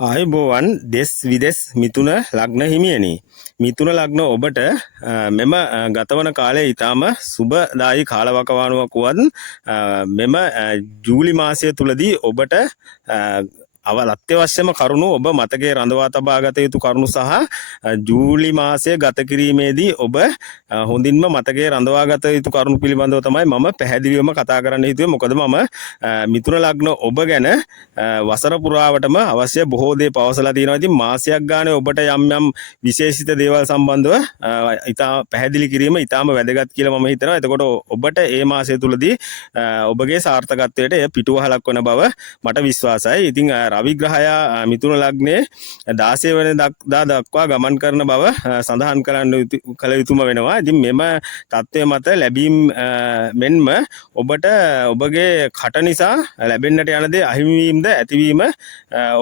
ආයුබෝවන් දෙස් විදෙස් මිතුන ලග්න හිමියනි. මිතුන ලග්න ඔබට මෙම ගතවන කාලය ඉතාම සුබදායි කාලවකවානුවක් වුවත් මෙම ජූලි මාසය තුලදී ඔබට අත්‍යවශ්‍යම කරුණු ඔබ මතකයේ රඳවා තබා ගත යුතු කරුණු සහ ජූලි මාසය ගත කිරීමේදී ඔබ හොඳින්ම මතකයේ රඳවා ගත යුතු කරුණු පිළිබඳව තමයි මම පැහැදිලිවම කතා කරන්න හිතුවේ. මොකද මම මිතුන ලග්න ඔබ ගැන වසර පුරාවටම අවශ්‍ය බොහෝ දේ පවසලා තියෙනවා. ඉතින් මාසයක් ගානේ ඔබට යම් යම් විශේෂිත දේවල් සම්බන්ධව ඉතා පැහැදිලි කිරීම ඉතාම වැදගත් කියලා මම හිතනවා. එතකොට ඔබට මේ මාසය තුලදී ඔබගේ සාර්ථකත්වයට එය පිටුවහලක් වන බව මට විශ්වාසයි. ඉතින් රවි ග්‍රහයා මිතුන ලග්නයේ 16 වෙනිදා දක්වා ගමන් කරන බව සඳහන් කළ යුතුම වෙනවා. ඉතින් මෙම தත්ත්වය මත ලැබීම් මෙන්ම ඔබට ඔබගේ කට නිසා ලැබෙන්නට යන දේ අහිමිවීමද ඇතිවීම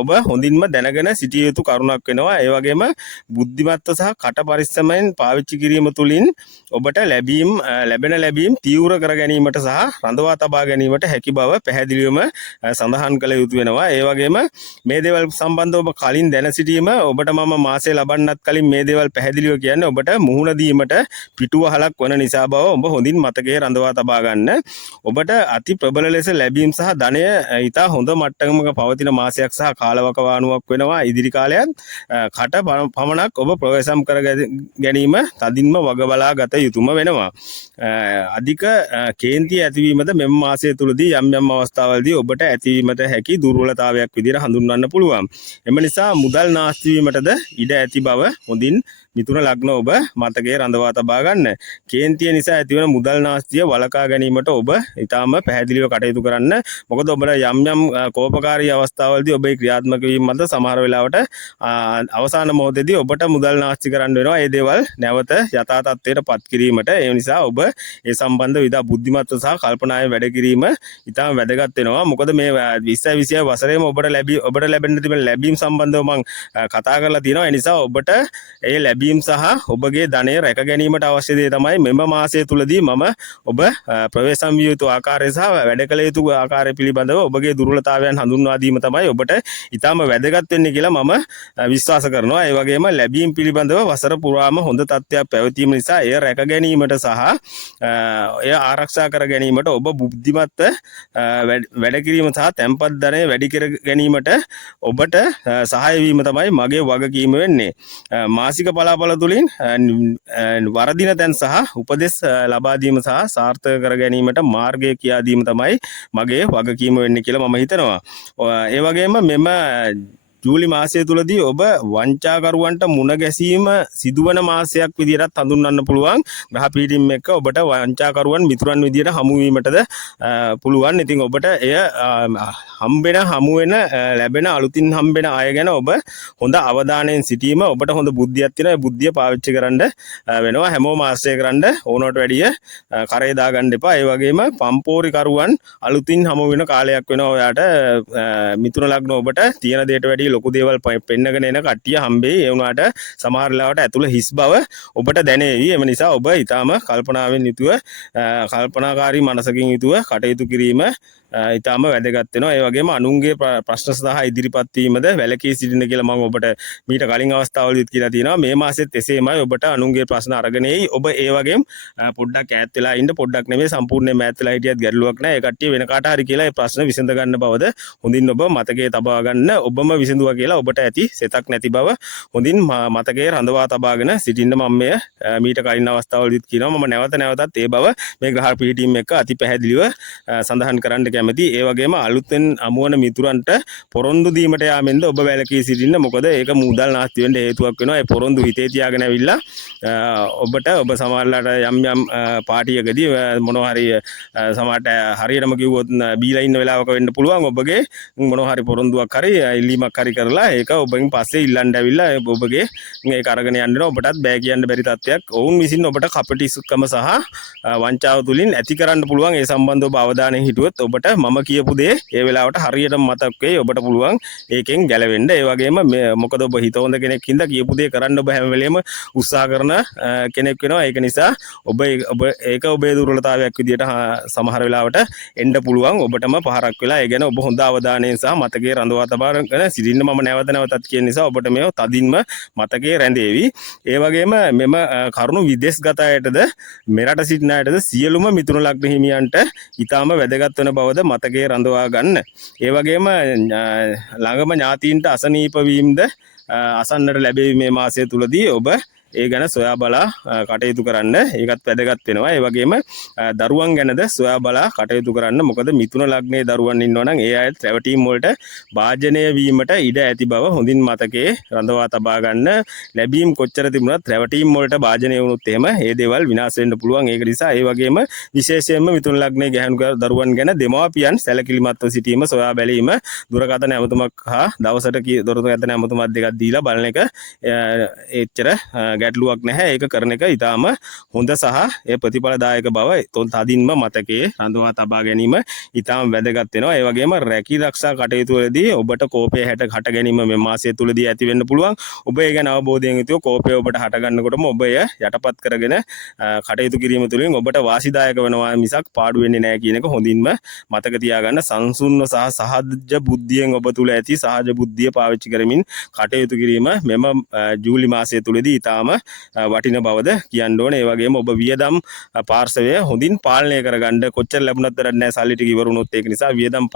ඔබ හොඳින්ම දැනගෙන සිටිය යුතු කරුණක් වෙනවා. ඒ වගේම බුද්ධිමත්ව සහ කට පරිස්සමෙන් පාවිච්චි කිරීම තුළින් ඔබට ලැබෙන ලැබීම් තීව්‍ර කර ගැනීමට සහ රඳවා තබා ගැනීමට හැකි බව පැහැදිලිවම සඳහන් කළ යුතු වෙනවා. ඒ වගේම මේ දේවල් සම්බන්ධව ඔබ කලින් දැන සිටීම ඔබට මම මාසය ලබන්නත් කලින් මේ දේවල් පැහැදිලිව කියන්නේ ඔබට මුහුණ දීමට පිටුවහලක් වන නිසා බව ඔබ හොඳින් මතකයේ රඳවා තබා ගන්න. ඔබට අති ප්‍රබල ලෙස ලැබීම් සහ ධනය ඉතා හොඳ මට්ටමක පවතින මාසයක් සහ කාලවකවානුවක් වෙනවා. ඉදිරි කාලයත් කට පමණක් ඔබ ප්‍රවේශම් කර ගැනීම තදින්ම වග බලා ගත යුතුම වෙනවා. අධික කේන්තිය ඇතිවීමද මෙම මාසය තුලදී යම් යම් අවස්ථාවලදී ඔබට ඇතිවීමට හැකි දුර්වලතාවයක් විදිහට හඳුන්වන්න පුළුවන්. එම නිසා මුදල් නාස්ති වීමටද ඉඩ ඇති බව හොඳින් මිතුන ලග්න ඔබ මතකයේ රඳවා තබා ගන්න. කේන්තිය නිසා ඇතිවන මුදල් නාස්තිය වළකා ගැනීමට ඔබ ඊටාම පැහැදිලිව කටයුතු කරන්න. මොකද ඔබට යම් යම් කෝපකාරී අවස්ථාවලදී ඔබේ ක්‍රියාත්මක වීම මත සමහර වෙලාවට අවසාන මොහොතේදී ඔබට මුදල් නාස්ති කරන්න වෙනවා. ඒ දේවල් නැවත යථා තත්ත්වයට පත් කිරීමට. ඒ නිසා ඔබ ඒ සම්බන්ධ විදා බුද්ධිමත්ව සහ කල්පනාවෙන් වැඩ කිරීම ඉතාම වැදගත් වෙනවා. මොකද මේ 20 වසරේම ඔබට ලැබෙන්න තිබෙන ලැබීම් සම්බන්ධව මම කතා කරලා තියෙනවා. ඒ නිසා ඔබට ඒ ලැබීම් සහ ඔබගේ ධනය රැක ගැනීමට අවශ්‍ය දේ තමයි මෙම මාසය තුලදී මම ඔබ ප්‍රවේශම් විය යුතු ආකාරය සහ වැඩ කළ යුතු ආකාරය පිළිබඳව ඔබගේ දුර්වලතාවයන් හඳුන්වා දීම තමයි ඔබට ඊටම වැදගත් වෙන්නේ කියලා මම විශ්වාස කරනවා. ඒ වගේම ලැබීම් පිළිබඳව වසර පුරාම හොඳ තත්ත්වයක් පැවතීම නිසා එය රැක ගැනීමට සහ එය ආරක්ෂා කර ගැනීමට ඔබ බුද්ධිමත්ව වැඩ කිරීම සහ තැන්පත් ධනය වැඩි කර ගැනීමට ඔබට සහාය වීම තමයි මගේ වගකීම වෙන්නේ. මාසික බලාපොල තුළින් වරදින තැන් සහ උපදෙස් ලබා දීම සහ සාර්ථක කර ගැනීමට මාර්ගය කියා දීම තමයි මගේ වගකීම වෙන්නේ කියලා මම හිතනවා. ඒ වගේම මෙම ජූලි මාසය තුලදී ඔබ වංචාකරුවන්ට මුණ ගැසීම සිදුවන මාසයක් විදිහට හඳුන්වන්න පුළුවන්. ග්‍රහ පීඩින් එක්ක ඔබට වංචාකරුවන් මිතුරන් විදිහට හමු වීමටද පුළුවන්. ඉතින් ඔබට එය හමු වෙන ලැබෙන අලුතින් හම්බෙන අය ගැන ඔබ හොඳ අවධානයෙන් සිටීම ඔබට හොඳ බුද්ධියක් තියෙනවා. ඒ බුද්ධිය පාවිච්චි කරන්න වෙනවා. හැමෝම ආශ්‍රය කරන්න ඕනට වැඩිය කරේ දාගන්න එපා. ඒ වගේම පම්පෝරි කරුවන් අලුතින් හමු වෙන කාලයක් වෙනවා. ඔයාට මිතුන ලග්න ඔබට තියෙන දෙයට වැඩිය ලොකු දේවල් පෙන්නගෙන එන කට්ටිය හම්බෙයි. ඒ වුණාට සමහර වෙලාවට ඇතුළ හිස් බව ඔබට දැනේවි. එම නිසා ඔබ ඊටාම කල්පනාවෙන් යුතුව කල්පනාකාරී මනසකින් යුතුව කටයුතු කිරීම ඊටාම වැදගත් වෙනවා. ඒ වගේම අනුන්ගේ ප්‍රශ්න සහ ඉදිරිපත් වීමද වැළකී සිටින්න කියලා මම ඔබට මීට කලින් අවස්ථාවලදීත් කියලා තියෙනවා. මේ මාසෙත් එසේමයි ඔබට අනුන්ගේ ප්‍රශ්න අරගෙන එයි. ඔබ ඒ වගේම පොඩ්ඩක් ඈත් වෙලා ඉන්න. පොඩ්ඩක් නෙමෙයි සම්පූර්ණයෙන්ම ඈත් වෙලා හිටියත් ගැටලුවක් නැහැ. ඒ කට්ටිය වෙන කාට හරි කියලා ඒ ප්‍රශ්න විසඳ ගන්න බවද හොඳින් ඔබ මතකයේ තබා ගන්න. ඔබම විසඳුවා කියලා ඔබට ඇති සෙතක් නැති බව හොඳින් මතකයේ රඳවා තබාගෙන සිටින්න මම මේ මීට කලින් අවස්ථාවලදීත් කියනවා. මම නැවතත් ඒ බව මේ ග්‍රහ පීඨීම් එක්ක අති පැහැදිලිව සඳහන් කරන්න කැමති. ඒ වගේම අලුතෙන් අමුවන මිතුරන්ට පොරොන්දු දීමට යාමෙන්ද ඔබ වැළකී සිටින්න. මොකද ඒක මුදල් නාස්ති වෙන්න හේතුවක් වෙනවා. ඒ පොරොන්දු හිතේ තියාගෙන ඇවිල්ලා ඔබට ඔබ සමහරලාට යම් පාටියකදී මොනවා හරි සමහරට හරියටම කිව්වොත් බීලා ඉන්න වෙලාවක වෙන්න පුළුවන්. ඔබගේ මොනවා හරි පොරොන්දුවක් හරි ඉල්ලීමක් හරි කරලා ඒක ඔබෙන් පස්සේ ඉල්ලන්න ඇවිල්ලා ඔබගේ ඒක අරගෙන යන්න ඔබටත් බෑ කියන්න බැරි තත්ත්වයක් ඔවුන් විසින් ඔබට කපටිස්කම සහ වංචාව තුලින් ඇති කරන්න පුළුවන්. ඒ සම්බන්ධව ඔබ අවධානයෙන් හිටියොත් ඔබට ඔබට මම කියපු දේ ඒ වෙලාවට හරියටම මතක් වෙයි. ඔබට පුළුවන් ඒකෙන් ගැලවෙන්න. ඒ වගේම මොකද ඔබ හිත හොඳ කෙනෙක් හින්දා කියපු දේ කරන්න ඔබ හැම වෙලෙම උත්සාහ කරන කෙනෙක් වෙනවා. ඒක නිසා ඔබ ඒක ඔබේ දුර්වලතාවයක් විදියට සමහර වෙලාවට එන්න පුළුවන්. ඔබටම පහරක් වෙලා ඒ ගැන ඔබ හොඳ අවධානයෙන් සහ මතකයේ රඳවා තබාගෙන සිටින්න මම නැවත නැවතත් කියන නිසා ඔබට මේව තදින්ම මතකයේ රැඳේවි. ඒ වගේම මෙම කරුණු විදේශගත අයටද මෙරට සිටින අයටද සියලුම මිතුරු ලග්න හිමියන්ට ඊටාම වැදගත් වෙන බවද මතකයේ රඳවා ගන්න. ඒ වගේම ළඟම ඥාතීන්ට අසනීප වීමද අසන්නට ලැබෙවි මේ මාසය තුලදී ඔබ ඒ ගැන සොයා බලා කටයුතු කරන්න. ඒකත් වැදගත් වෙනවා. ඒ වගේම දරුවන් ගැනද සොයා බලා කටයුතු කරන්න. මොකද මිථුන ලග්නයේ දරුවන් ඉන්නවා නම් ඒ අය රැවටීම් වලට භාජනය වීමට ඉඩ ඇති බව හොඳින් මතකයේ රඳවා තබා ගන්න. ලැබීම් කොච්චර තිබුණත් රැවටීම් වලට භාජනය වුණොත් එහෙම ඒ දේවල් විනාශ වෙන්න පුළුවන්. ඒක නිසා ඒ වගේම විශේෂයෙන්ම මිථුන ලග්නයේ ගැහැණු දරුවන් ගැන දෙමාපියන් සැලකිලිමත්ව සිටීම, සොයා බැලීම, දුරකථන ඇමතුමක් හා දවසට දුරකථන ඇමතුමක් දෙකක් දීලා බලන එක එච්චර ගැටලුවක් නැහැ. ඒක කරන එක ඊටාම හොඳ සහ ඒ ප්‍රතිඵලදායක බව තදින්ම මතකයේ රඳවා තබා ගැනීම ඊටාම වැදගත් වෙනවා. ඒ වගේම රැකී ආරක්ෂා කටයුතු වලදී ඔබට කෝපය හට ගැනීම මේ මාසය තුලදී ඇති වෙන්න පුළුවන්. ඔබ ඒ ගැන අවබෝධයෙන් යුතුව කෝපය ඔබට හට ගන්නකොටම ඔබ එය යටපත් කරගෙන කටයුතු කිරීම තුළින් ඔබට වාසිදායක වෙනවා මිසක් පාඩු වෙන්නේ නැහැ කියන එක හොඳින්ම මතක තියාගන්න. සංසුන්ව සහ සහජ බුද්ධියෙන් ඔබ තුල ඇති සහජ බුද්ධිය පාවිච්චි කරමින් කටයුතු කිරීම මෙම ජූලි මාසය තුලදී ඊටාම වටින බවද කියන්න ඕනේ. ඒ වගේම ඔබ වියදම් පාර්ශවය හොඳින් පාලනය කරගන්න. කොච්චර ලැබුණත් වැඩක් නැහැ සල්ලි ටික ඉවර වුණොත් ඒක නිසා වියදම්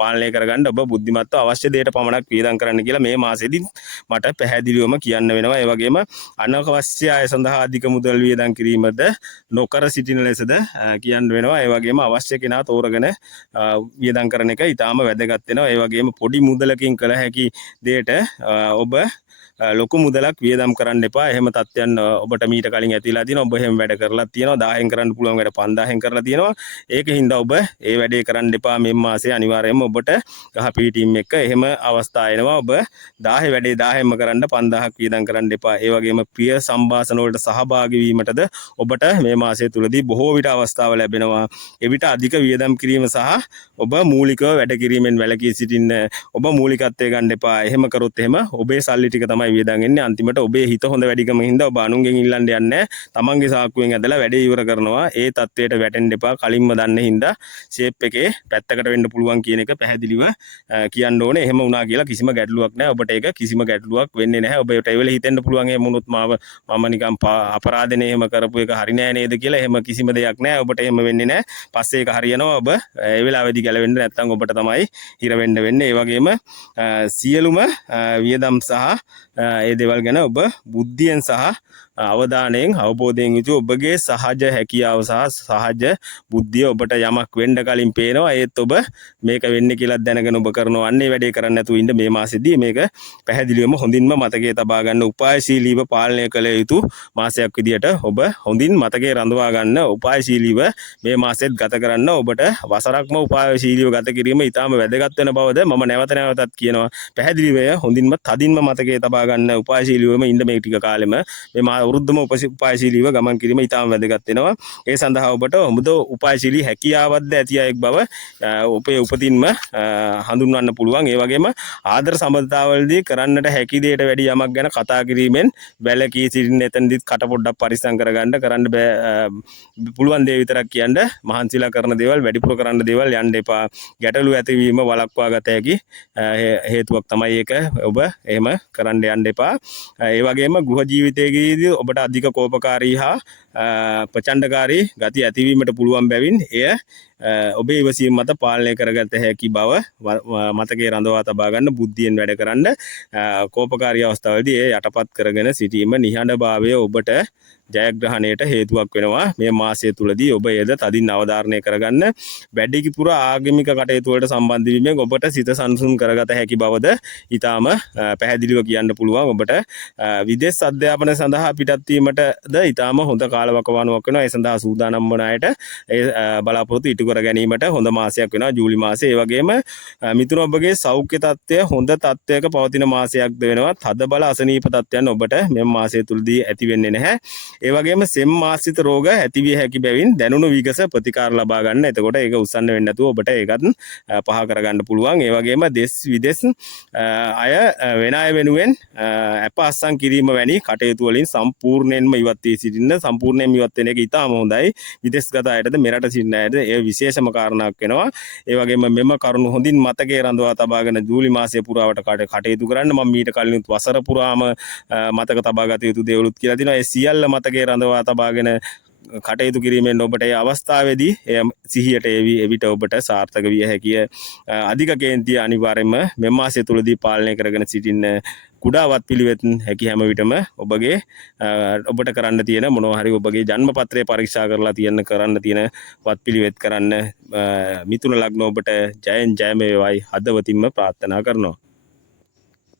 පාලනය කරගන්න ඔබ බුද්ධිමත්ව අවශ්‍ය දෙයට පමණක් වියදම් කරන්න කියලා මේ මාසෙදී මට පැහැදිලිවම කියන්න වෙනවා. ඒ වගේම අනවශ්‍ය අය සඳහා අධික මුදල් වියදම් කිරීමද නොකර සිටින ලෙසද කියන්න වෙනවා. ඒ වගේම අවශ්‍ය කෙනා තෝරගෙන වියදම් කරන එක ඊටාම වැදගත් වෙනවා. ඒ වගේම පොඩි මුදලකින් කළ හැකි දෙයට ඔබ ලොකු මුදලක් වියදම් කරන්න එපා. එහෙම තත්ත්වයන් ඔබට මීට කලින් ඇතිලා තියෙනවා. ඔබ එහෙම වැඩ කරලා තියෙනවා. 1000න් කරන්න පුළුවන් වැඩ 5000න් කරලා තියෙනවා. ඒකින්ද ඔබ ඒ වැඩේ කරන්න එපා. මේ මාසේ අනිවාර්යයෙන්ම ඔබට ගහ පීටීම් එක එහෙම අවස්ථා එනවා. ඔබ 1000 වැඩේ 1000න්ම කරන්න 5000ක් වියදම් කරන්න එපා. ඒ වගේම ප්‍රිය සම්භාෂණ වලට සහභාගී වීමටද ඔබට මේ මාසය තුලදී බොහෝ විට අවස්ථාව ලැබෙනවා. එවිට අධික වියදම් කිරීම සහ ඔබ මූලිකව වැඩ කිරීමෙන් වැළකී සිටින්න. ඔබ මූලිකත්වයේ ගන්න එපා. එහෙම කරොත් එහෙම ඔබේ සල්ලි ටික තමයි වියදම් එන්නේ. අන්තිමට ඔබේ හිත හොඳ වැඩිකම හින්දා ඔබ අනුන්ගෙන් ඉල්ලන්න යන්නේ තමන්ගේ සාක්කුවෙන් ඇදලා වැඩේ ඉවර කරනවා. ඒ තත්වයට වැටෙන්න එපා. කලින්ම දන්න හින්දා ෂේප් එකේ පැත්තකට වෙන්න පුළුවන් කියන එක පැහැදිලිව කියන්න ඕනේ. එහෙම වුණා කියලා කිසිම ගැටලුවක් නැහැ. ඔබට ඒක කිසිම ගැටලුවක් වෙන්නේ නැහැ. ඔබට ඒ වෙලේ හිතෙන්න පුළුවන් එහෙම වුණොත් මම නිකන් අපරාධනේ එහෙම කරපු එක හරි නෑ නේද කියලා. එහෙම කිසිම දෙයක් නැහැ. ඔබට එහෙම වෙන්නේ නැහැ. පස්සේ ඒක හරියනවා. ඔබ ඒ වෙලාවේදී ගැලවෙන්න නැත්නම් ඔබට තමයි හිර වෙන්න වෙන්නේ. ඒ වගේම සියලුම වියදම් සහ ඒ දේවල් ගැන ඔබ බුද්ධියෙන් සහ අවධානයෙන් අවබෝධයෙන් යුතුව ඔබගේ සහජ හැකියාව සහ සහජ බුද්ධිය ඔබට යමක් වෙන්න කලින් පේනවා. ඒත් ඔබ මේක වෙන්නේ කියලා දැනගෙන ඔබ කරනවා. අන්නේ වැඩේ කරන්න නැතුව ඉන්න මේ මාසෙදී මේක පැහැදිලිවම හොඳින්ම මතකයේ තබා ගන්න. උපායශීලීව පාලනය කළ යුතු මාසයක් විදියට ඔබ හොඳින් මතකයේ රඳවා ගන්න. උපායශීලීව මේ මාසෙත් ගත කරන්න. ඔබට වසරක්ම උපායශීලීව ගත කිරීම ඉතාම වැදගත් වෙන බවද මම නැවත නැවතත් කියනවා. පැහැදිලිව හොඳින්ම තදින්ම මතකයේ තබා ගන්න. උපායශීලීවම ඉන්න මේ ටික කාලෙම මේ අවුරුද්දම උපායශීලීව ගමන් කිරීම ඉතාම වැදගත් වෙනවා. ඒ සඳහා ඔබට හොඳ උපායශීලී හැකියාවක්ද ඇති අයෙක් බව ඔබේ උපතින්ම හඳුන්වන්න පුළුවන්. ඒ වගේම ආදර සම්බන්ධතාවවලදී කරන්නට හැකි දෙයට වැඩි යමක් ගැන කතා කිරීමෙන් වැළකී සිටින්න. එතනදිත් කට පොඩ්ඩක් පරිස්සම් කරගන්න. කරන්න පුළුවන් දේ විතරක් කියන්න. මහන්සිලා කරන දේවල් වැඩිපුර කරන්න දේවල් යන්න එපා. ගැටලු ඇතිවීම වළක්වා ගත හැකි හේතුවක් තමයි ඒක. ඔබ එහෙම කරන්න යන්න එපා. ඒ වගේම ගෘහ ජීවිතයේදී ඔබට අධික කෝපකාරී හා ප්‍රචණ්ඩකාරී ගති ඇතිවීමට පුළුවන් බැවින් එය ඔබේ ඉවසීම මත පාලනය කරගත හැකි බව මතකයේ රඳවා තබා ගන්න. බුද්ධියෙන් වැඩ කරන්න. කෝපකාරී අවස්ථාවලදී ඒ යටපත් කරගෙන සිටීම නිහඬභාවය ඔබට ජයග්‍රහණයට හේතුවක් වෙනවා. මේ මාසය තුලදී ඔබ එයද තදින් අවධාරණය කරගන්න. වැඩිපුර ආගමික කටයුතු වලට සම්බන්ධ වීමෙන් ඔබට සිත සංසුන් කරගත හැකි බවද ඊටාම පැහැදිලිව කියන්න පුළුවන්. ඔබට විදේශ අධ්‍යාපනය සඳහා පිටත් වීමටද ඊටාම හොඳ කාලවකවානුවක් වෙනවා. ඒ සඳහා සූදානම් වන අයට ඒ බලාපොරොත්තු ඉටු කර ගැනීමට හොඳ මාසයක් වෙනවා ජූලි මාසය. ඒ වගේම මිතුන ඔබගේ සෞඛ්‍ය තත්ත්වය හොඳ තත්ත්වයක පවතින මාසයක්ද වෙනවා. තද බල අසනීප තත්ත්වයන් ඔබට මෙම මාසය තුලදී ඇති වෙන්නේ නැහැ. ඒ වගේම සෙම් ආශ්‍රිත රෝග ඇතිවිය හැකි බැවින් දැනුණු විගස ප්‍රතිකාර ලබා ගන්න. එතකොට ඒක උස්සන්න වෙන්නේ නැතුව ඔබට ඒකත් පහ කරගන්න පුළුවන්. ඒ වගේම දෙස් විදෙස් අය වෙන අය වෙනුවෙන් අප අස්සම් කිරීම වැනි කටයුතු වලින් සම්පූර්ණයෙන්ම ඉවත් වී සිටින්න. සම්පූර්ණයෙන්ම ඉවත් වෙන එක ඉතාම හොඳයි. විදේශගත අයටද මෙරට සිටින අයටද ඒ විශේෂම කාරණාවක් වෙනවා. ඒ වගේම මෙම කරුණු හොඳින් මතකයේ රඳවා තබාගෙන ජූලි මාසය පුරාවට කටයුතු කරන්න. මම මීට කලින් වසර පුරාම මතක තබා ගත යුතු දේවලුත් කියලා තියෙනවා. ඒ සියල්ල මතකයේ රඳවා තබාගෙන කටයුතු කිරීමෙන් ඔබට ඒ අවස්ථාවේදී එය සිහියට එවිට ඔබට සාර්ථක විය හැකිය. අධික කේන්තිය අනිවාර්යයෙන්ම මෙම මාසය තුලදී පාලනය කරගෙන සිටින්න. කුඩා වත් පිළිවෙත් හැකි හැම විටම ඔබට කරන්න තියෙන මොනවා හරි ඔබගේ ජන්ම පත්‍රය පරීක්ෂා කරලා කරන්න තියෙන වත් පිළිවෙත් කරන්න. මිතුන ලග්න ඔබට ජයෙන් ජයම වේවායි හදවතින්ම ප්‍රාර්ථනා කරනවා.